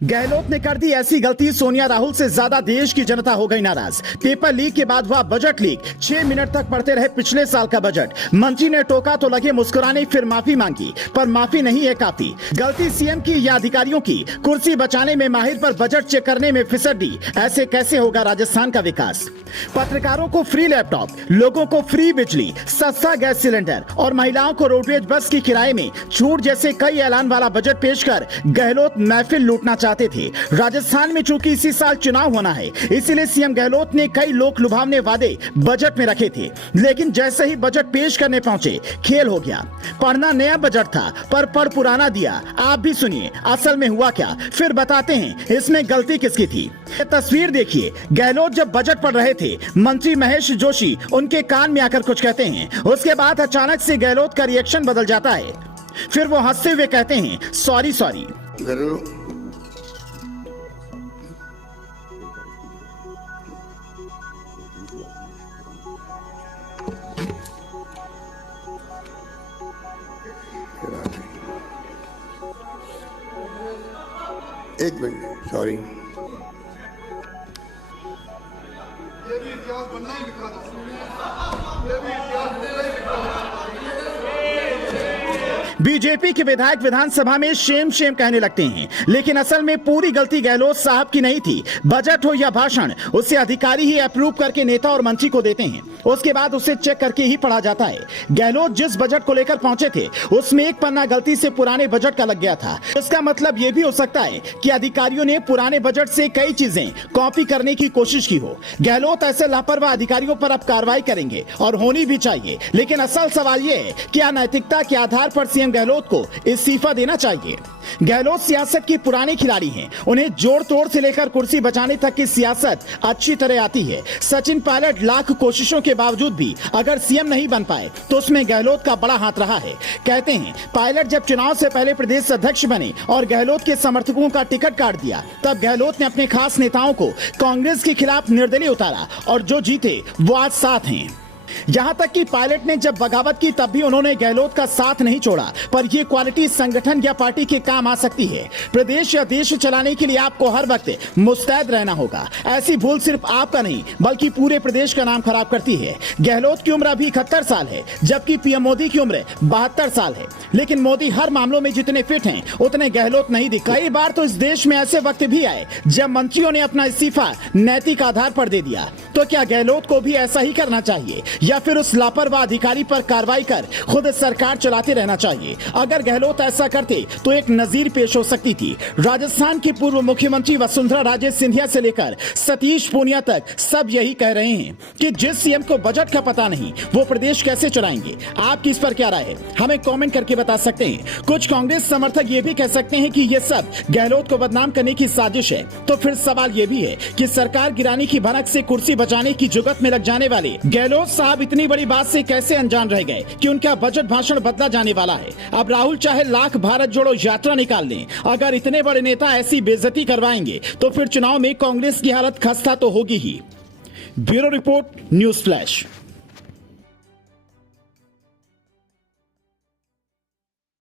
गहलोत ने कर दी ऐसी गलती, सोनिया राहुल से ज्यादा देश की जनता हो गई नाराज। पेपर लीक के बाद हुआ बजट लीक, 6 मिनट तक पढ़ते रहे पिछले साल का बजट। मंत्री ने टोका तो लगे मुस्कुराने, फिर माफी मांगी, पर माफी नहीं है काफी। गलती सीएम की या अधिकारियों की? कुर्सी बचाने में माहिर पर बजट चेक करने में फिसड्डी। ऐसे कैसे होगा राजस्थान का विकास? पत्रकारों को फ्री लैपटॉप, लोगों को फ्री बिजली, सस्ता गैस सिलेंडर और महिलाओं को रोडवेज बस की किराए में छूट जैसे कई ऐलान वाला बजट पेश कर गहलोत महफिल लूटना चाहते थे। राजस्थान में चूंकि इसी साल चुनाव होना है, इसलिए सीएम गहलोत ने कई लोक लुभावने वादे बजट में रखे थे, लेकिन जैसे ही बजट पेश करने पहुंचे, खेल हो गया। पढ़ना नया बजट था, पर पढ़ पुराना दिया। आप भी सुनिए असल में हुआ क्या, फिर बताते हैं इसमें गलती किसकी थी। ये तस्वीर देखिए, गहलोत जब बजट पढ़ रहे थे, मंत्री महेश जोशी उनके कान में आकर कुछ कहते हैं। उसके बाद अचानक से गहलोत का रिएक्शन बदल जाता है। फिर वो हंसते हुए कहते हैं सॉरी सॉरी। एक मिनट, सॉरी। ये भी इतिहास बनना ही लिखा था। ये भी इतिहास बनना ही लिखा था। बीजेपी के विधायक विधानसभा में शेम शेम कहने लगते हैं, लेकिन असल में पूरी गलती गहलोत साहब की नहीं थी। बजट हो या भाषण, उसे अधिकारी ही अप्रूव करके नेता और मंत्री को देते हैं, उसके बाद उसे चेक करके ही पढ़ा जाता है। गहलोत जिस बजट को लेकर पहुंचे थे, उसमें एक पन्ना गलती से पुराने बजट का लग गया था। इसका मतलब यह भी हो सकता है कि अधिकारियों ने पुराने बजट से कई चीजें कॉपी करने की कोशिश की हो। गहलोत ऐसे लापरवाह अधिकारियों पर अब कार्रवाई करेंगे और होनी भी चाहिए, लेकिन असल सवाल यह है क्या नैतिकता के आधार पर सीएम गहलोत को इस्तीफा देना चाहिए? गहलोत सियासत के पुराने खिलाड़ी हैं, उन्हें जोड़ तोड़ से लेकर कुर्सी बचाने तक की सियासत अच्छी तरह आती है। सचिन पायलट लाख कोशिशों के बावजूद भी अगर सीएम नहीं बन पाए, तो उसमें गहलोत का बड़ा हाथ रहा है। कहते हैं पायलट जब चुनाव से पहले प्रदेश अध्यक्ष बने और गहलोत के समर्थकों का टिकट काट दिया, तब गहलोत ने अपने खास नेताओं को कांग्रेस के खिलाफ निर्दलीय उतारा और जो जीते वो आज साथ हैं। यहां तक कि पायलट ने जब बगावत की, तब भी उन्होंने गहलोत का साथ नहीं छोड़ा। पर यह क्वालिटी संगठन या पार्टी के काम आ सकती है। प्रदेश या देश चलाने के लिए आपको हर वक्त मुस्तैद रहना होगा। ऐसी भूल सिर्फ आपका नहीं, बल्कि पूरे प्रदेश का नाम खराब करती है। गहलोत की उम्र अभी 71 साल है, जबकि पीएम मोदी की उम्र 72 साल है। लेकिन मोदी हर मामलों में जितने फिट हैं, उतने गहलोत नहीं दिखते। कई बार तो इस देश में ऐसे वक्त भी आए जब मंत्रियों ने अपना इस्तीफा नैतिक आधार पर दे दिया। तो क्या गहलोत को भी ऐसा ही करना चाहिए, या फिर उस लापरवाह अधिकारी पर कार्रवाई कर खुद सरकार चलाते रहना चाहिए? अगर गहलोत ऐसा करते तो एक नजीर पेश हो सकती थी। राजस्थान की पूर्व मुख्यमंत्री वसुंधरा राजे सिंधिया से लेकर सतीश पूनिया तक सब यही कह रहे हैं कि जिस सीएम को बजट का पता नहीं, वो प्रदेश कैसे चलाएंगे। आपकी इस पर क्या राय है, हमें कमेंट करके बता सकते हैं। कुछ कांग्रेस समर्थक ये भी कह सकते हैं कि ये सब गहलोत को बदनाम करने की साजिश है। तो फिर सवाल ये भी है कि सरकार गिराने की भनक से कुर्सी बचाने की जुगत में लग जाने वाले गहलोत साहब इतनी बड़ी बात से कैसे अनजान रह गए कि उनका बजट भाषण बदला जाने वाला है। अब राहुल चाहे लाख भारत जोड़ो यात्रा निकाल लें, अगर इतने बड़े नेता ऐसी बेइज्जती करवाएंगे, तो फिर चुनाव में कांग्रेस की हालत खस्ता तो होगी ही। Bureau report, news flash.